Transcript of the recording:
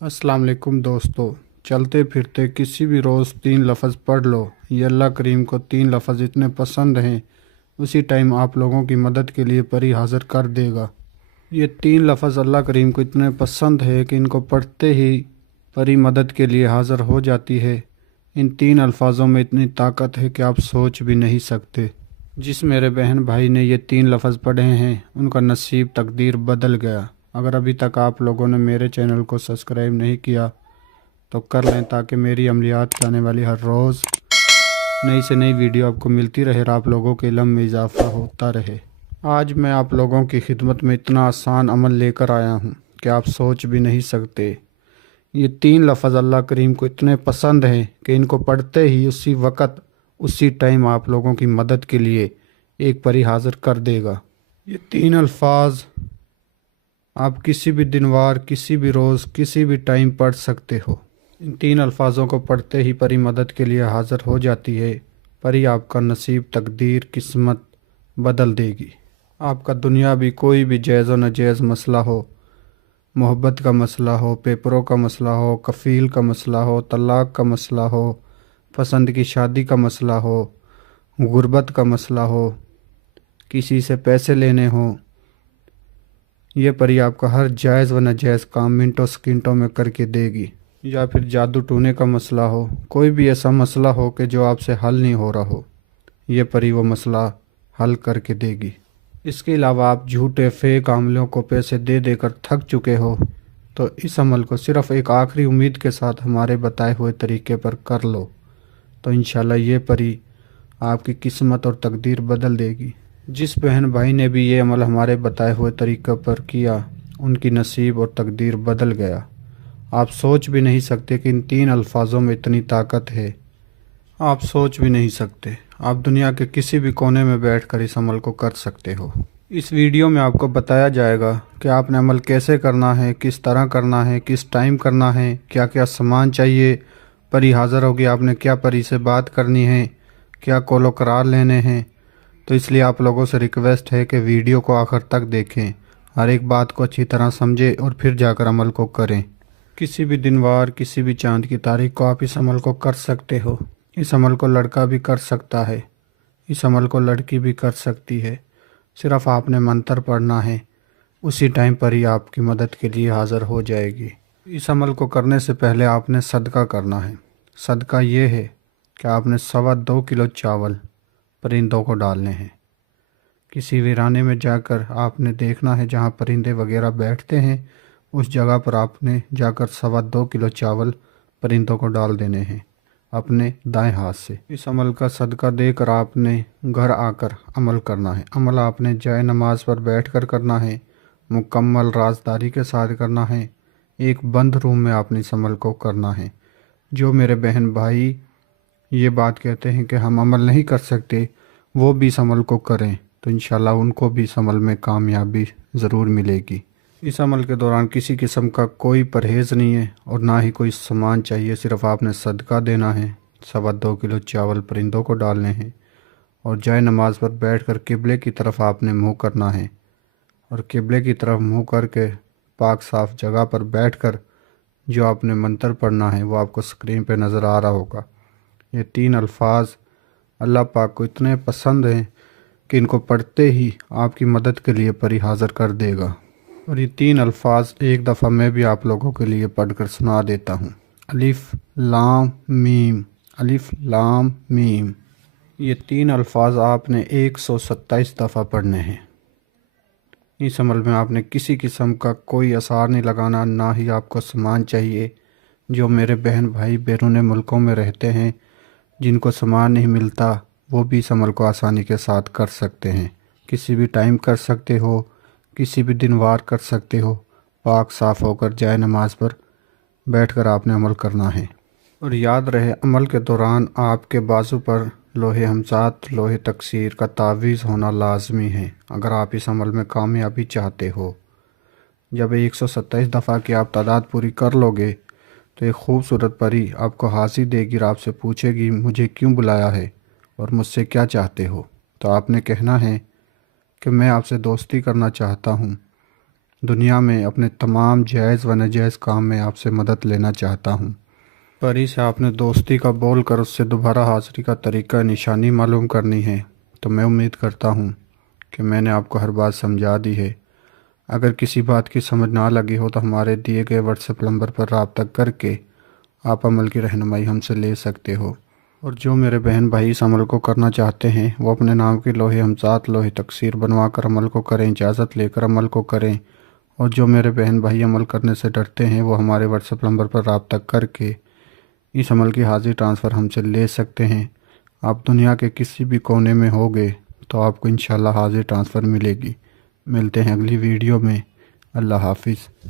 अस्सलाम वालेकुम दोस्तों। चलते फिरते किसी भी रोज़ 3 लफ्ज़ पढ़ लो। ये अल्लाह करीम को 3 लफ्ज़ इतने पसंद हैं, उसी टाइम आप लोगों की मदद के लिए परी हाज़िर कर देगा। ये 3 लफ्ज़ अल्लाह करीम को इतने पसंद है कि इनको पढ़ते ही परी मदद के लिए हाज़िर हो जाती है। इन 3 अल्फाज़ों में इतनी ताकत है कि आप सोच भी नहीं सकते। जिस मेरे बहन भाई ने ये 3 लफ्ज़ पढ़े हैं उनका नसीब तकदीर बदल गया। अगर अभी तक आप लोगों ने मेरे चैनल को सब्सक्राइब नहीं किया तो कर लें, ताकि मेरी अमलियात से आने वाली हर रोज़ नई से नई वीडियो आपको मिलती रहे और आप लोगों के इल्म में इजाफ़ा होता रहे। आज मैं आप लोगों की खिदमत में इतना आसान अमल लेकर आया हूँ कि आप सोच भी नहीं सकते। ये 3 लफ्ज़ अल्लाह करीम को इतने पसंद हैं कि इनको पढ़ते ही उसी वक़्त उसी टाइम आप लोगों की मदद के लिए एक परी हाज़िर कर देगा। ये 3 अल्फाज आप किसी भी दिन वार, किसी भी रोज़, किसी भी टाइम पढ़ सकते हो। इन 3 अल्फाजों को पढ़ते ही परी मदद के लिए हाज़िर हो जाती है। परी आपका नसीब, तकदीर, किस्मत बदल देगी। आपका दुनिया भी कोई भी जायज़ व नाजायज़ मसला हो, मोहब्बत का मसला हो, पेपरों का मसला हो, कफ़ील का मसला हो, तलाक़ का मसला हो, पसंद की शादी का मसला हो, गुर्बत का मसला हो, किसी से पैसे लेने हो, ये परी आपका हर जायज़ व नाजायज़ काम मिनटों सेकंडों में करके देगी। या फिर जादू टूने का मसला हो, कोई भी ऐसा मसला हो कि जो आपसे हल नहीं हो रहा हो, ये परी वो मसला हल करके देगी। इसके अलावा आप झूठे फेक आमलों को पैसे दे देकर थक चुके हो तो इस अमल को सिर्फ़ एक आखिरी उम्मीद के साथ हमारे बताए हुए तरीके पर कर लो, तो इंशाल्लाह ये परी आपकी किस्मत और तकदीर बदल देगी। जिस बहन भाई ने भी ये अमल हमारे बताए हुए तरीक़े पर किया, उनकी नसीब और तकदीर बदल गया। आप सोच भी नहीं सकते कि इन 3 अल्फाजों में इतनी ताकत है। आप सोच भी नहीं सकते। आप दुनिया के किसी भी कोने में बैठकर इस अमल को कर सकते हो। इस वीडियो में आपको बताया जाएगा कि आपने अमल कैसे करना है, किस तरह करना है, किस टाइम करना है, क्या क्या सामान चाहिए, परी हाज़िर होगी, आपने क्या परी से बात करनी है, क्या कॉलो करार लेने हैं। तो इसलिए आप लोगों से रिक्वेस्ट है कि वीडियो को आखिर तक देखें, हर एक बात को अच्छी तरह समझें और फिर जाकर अमल को करें। किसी भी दिन वार, किसी भी चाँद की तारीख को आप इस अमल को कर सकते हो। इस अमल को लड़का भी कर सकता है, इस अमल को लड़की भी कर सकती है। सिर्फ़ आपने मंत्र पढ़ना है, उसी टाइम पर ही आपकी मदद के लिए हाज़िर हो जाएगी। इस अमल को करने से पहले आपने सदका करना है। सदका ये है कि आपने 2.25 किलो चावल परिंदों को डालने हैं। किसी वीराने में जाकर आपने देखना है जहाँ परिंदे वगैरह बैठते हैं, उस जगह पर आपने जाकर 2.25 किलो चावल परिंदों को डाल देने हैं अपने दाएं हाथ से। इस अमल का सदका देकर आपने घर आकर अमल करना है। अमल आपने जाए नमाज पर बैठकर करना है, मुकम्मल राजदारी के साथ करना है। एक बंद रूम में आपने इस अमल को करना है। जो मेरे बहन भाई ये बात कहते हैं कि हम अमल नहीं कर सकते, वो भी इस अमल को करें तो इंशाल्लाह उनको भी इस अमल में कामयाबी ज़रूर मिलेगी। इस अमल के दौरान किसी किस्म का कोई परहेज़ नहीं है और ना ही कोई सामान चाहिए। सिर्फ़ आपने सदका देना है, 2.25 किलो चावल परिंदों को डालने हैं और जाए नमाज पर बैठकर किबले की तरफ आपने मुँह करना है और किबले की तरफ मुँह करके पाक साफ़ जगह पर बैठकर जो आपने मंत्र पढ़ना है वो आपको स्क्रीन पर नज़र आ रहा होगा। ये 3 अल्फाज अल्लाह पाक को इतने पसंद हैं कि इनको पढ़ते ही आपकी मदद के लिए परी हाज़िर कर देगा। और ये 3 अल्फाज एक दफ़ा मैं भी आप लोगों के लिए पढ़कर सुना देता हूँ। अलिफ लाम मीम, अलिफ लाम मीम। ये 3 अल्फाज आपने 127 दफ़ा पढ़ने हैं। इस अमल में आपने किसी किस्म का कोई असर नहीं लगाना, ना ही आपको सामान चाहिए। जो मेरे बहन भाई बैरून मुल्कों में रहते हैं, जिनको सामान नहीं मिलता, वो भी इस अमल को आसानी के साथ कर सकते हैं। किसी भी टाइम कर सकते हो, किसी भी दिन वार कर सकते हो। पाक साफ़ होकर जाए नमाज पर बैठकर आपने अमल करना है। और याद रहे, अमल के दौरान आपके बाजू पर लोहे हमजात, लोहे तकसीर का तावीज़ होना लाजमी है अगर आप इस अमल में कामयाबी चाहते हो। जब 127 दफ़ा की आप तादाद पूरी कर लोगे तो एक खूबसूरत परी आपको हाज़िर देगी और आपसे पूछेगी मुझे क्यों बुलाया है और मुझसे क्या चाहते हो। तो आपने कहना है कि मैं आपसे दोस्ती करना चाहता हूँ, دنیا میں اپنے تمام جائز و ناجائز کام میں آپ سے مدد لینا چاہتا ہوں۔ پری سے آپ نے دوستی کا بول کر اس سے دوبارہ حاضری کا طریقہ نشانی معلوم کرنی ہے، تو میں امید کرتا ہوں کہ میں نے آپ کو ہر بات سمجھا دی ہے۔ اگر کسی بات کی سمجھ نہ لگی ہو تو ہمارے دیے گئے واٹس ایپ نمبر پر رابطہ کر کے آپ عمل کی رہنمائی ہم سے لے سکتے ہو۔ اور جو میرے بہن بھائی اس عمل کو کرنا چاہتے ہیں وہ اپنے نام کی لوح ہمزات لوح تکثیر بنوا کر عمل کو کریں، اجازت لے کر عمل کو کریں۔ اور جو میرے بہن بھائی عمل کرنے سے ڈرتے ہیں وہ ہمارے واٹس ایپ نمبر پر رابطہ کر کے اس عمل کی حاضری ٹرانسفر ہم سے لے سکتے ہیں۔ آپ دنیا کے کسی بھی کونے میں ہوگے تو آپ کو انشاءاللہ حاضری ٹرانسفر ملے گی۔ ملتے ہیں اگلی ویڈیو میں۔ اللہ حافظ۔